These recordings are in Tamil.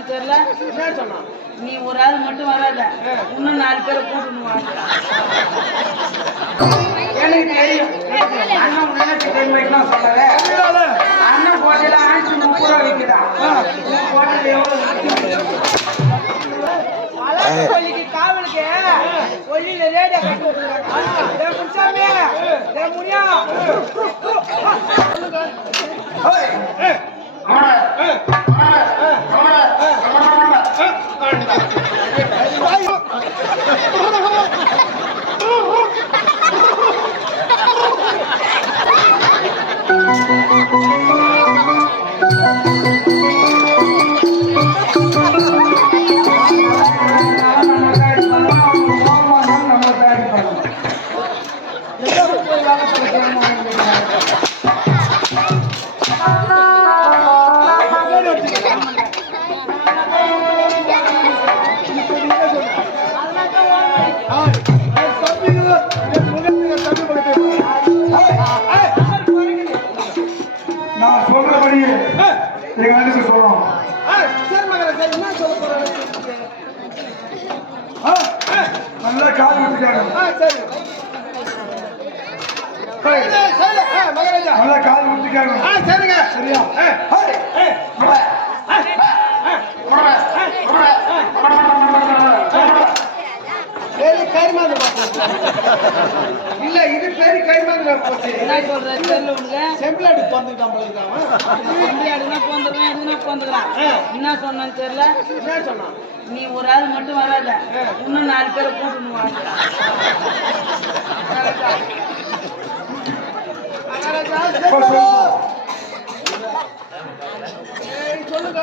சொன்னான்னு தெரியல என்ன சொன்னான் நீ ஒரு ஆள் மட்டும் வராத இன்னும் நாலு பேரை கூட்டணும் வாங்க எனக்கு தெரியும் அண்ணன் சொல்லவே இல்ல அண்ணன் கோட்டையில ஆயிரத்தி முப்பது ரூபா விற்கிறான் உன் கோட்டையில எவ்வளவு காவலுக்கு கொல்லியில ரேடியோ கட்டி விட்டுருக்காங்க டேய் முனியா நான் நல்லா காது விட்டுக்காரு சரிங்க சரியா பேரு இது பேரு கைமாந்து போச்சு. என்ன சொல்ற தெரியல உனக்கு செம்பிளாடி பிறந்துட்டான் போல அவன். இந்தியாடுனா போந்துடுறான் எதுனா போந்துக்கிறான் என்ன சொன்னான்னு தெரியல? என்ன சொன்னான்? நீ ஒரு ஆள் மட்டும் வராத. இன்னும் நாலு பேரை கூட்டணும் வாங்க சொல்லுங்க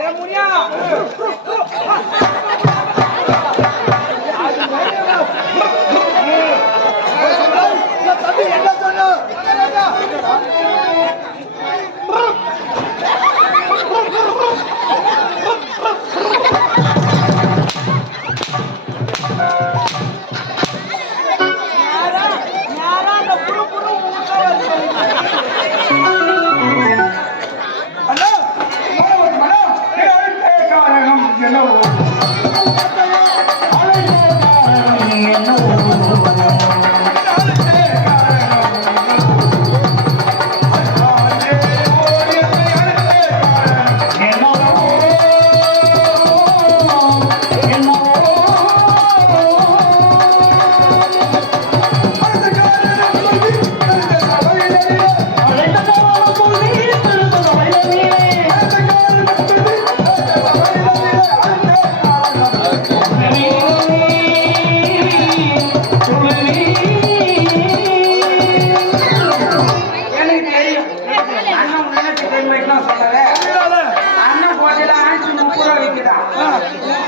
É, Muriá!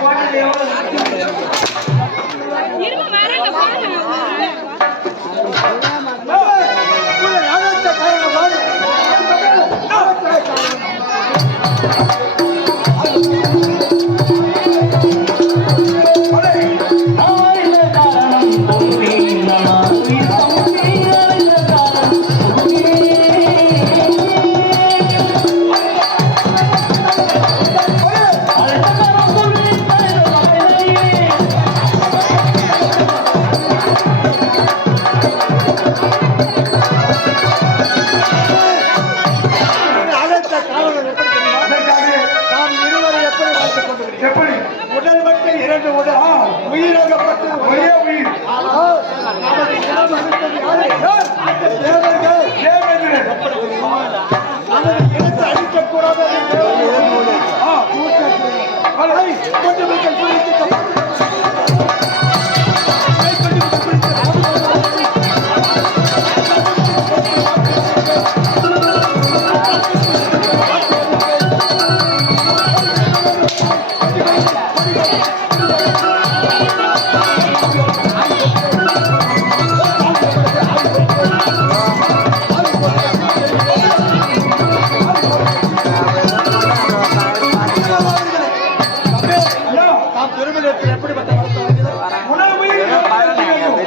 கோட்டையில எவ்வளவு எப்படி உடல் மட்டும் இரண்டு உடல் உயிரகப்பட்டு ஒரே உயிர் நமது அடிக்கக்கூடாது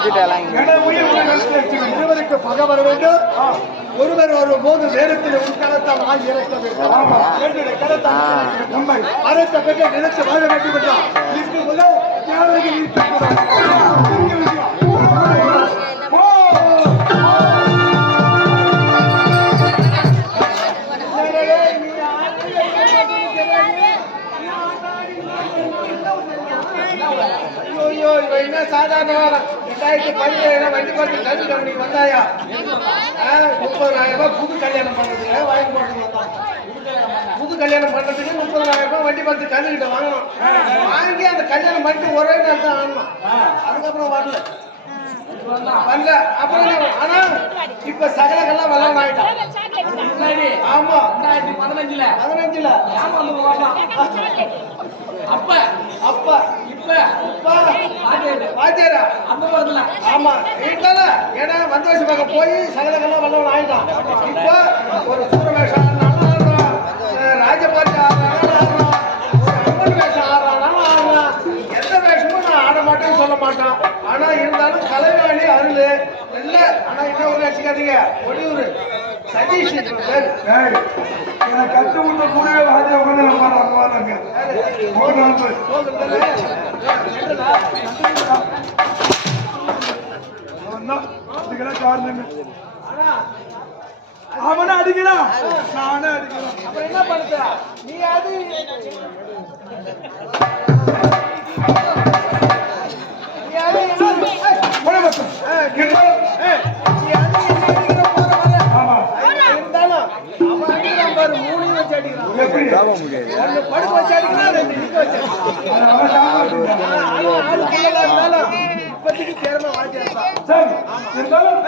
ஐயா, நாம் பகை வர வேண்டும். ஒருவர் ஒரு போது நேரத்தில் உன் கரத்தால் ஆகி இறக்க வேண்டும். நம்மை அரைத்த பெற்ற நினைத்து வாழ வேண்டும் என்றால் ஐயோ இவன் என்ன சாதாரண ரெண்டாயிரத்தி பதினேழு வண்டி பார்த்து கல்வி கம்பெனிக்கு வந்தாயா? முப்பதாயிரம் ரூபாய் புது கல்யாணம் பண்றதுக்கு வாங்கி போட்டு புது கல்யாணம் பண்றதுக்கு முப்பதாயிரம் ரூபாய் வண்டி பார்த்து கல்லுகிட்ட வாங்கணும். வாங்கி அந்த கல்யாணம் பண்ணிட்டு ஒரே நாள் தான் ஆகணும்? அதுக்கப்புறம் வரல. வரல. அப்புறம்? ஆனா இப்ப சகலங்கள்லாம் வெள்ளம் ஆயிட்டான். ஆமா. பதினஞ்சுல. பதினஞ்சுல. அப்ப. அப்பா. வாத்தியாரா அந்த படத்துல ஆமா. வீட்டால ஏன்னா வந்த வயசு பக்கம் போய் சகலகெல்லாம் வல்லவன் ஆயிட்டான். இப்போ ஒரு சூர சொல்ல மாட்டான் ஆனா இருந்தாலும் கலைவாணி அருள். இல்ல ஆனா என்ன ஒரு வச்சுக்காதீங்க? ஒடியூர் சதீஷ் கத்து விட்ட கூடவே? என்னடா? அவன்தான் இதுக்கெல்லாம் காரணமே. அவனை அடிக்கிறான் நானே அடிக்கிறேன் அப்புறம் என்ன பண்ணுற நீ அது இருந்தாலும்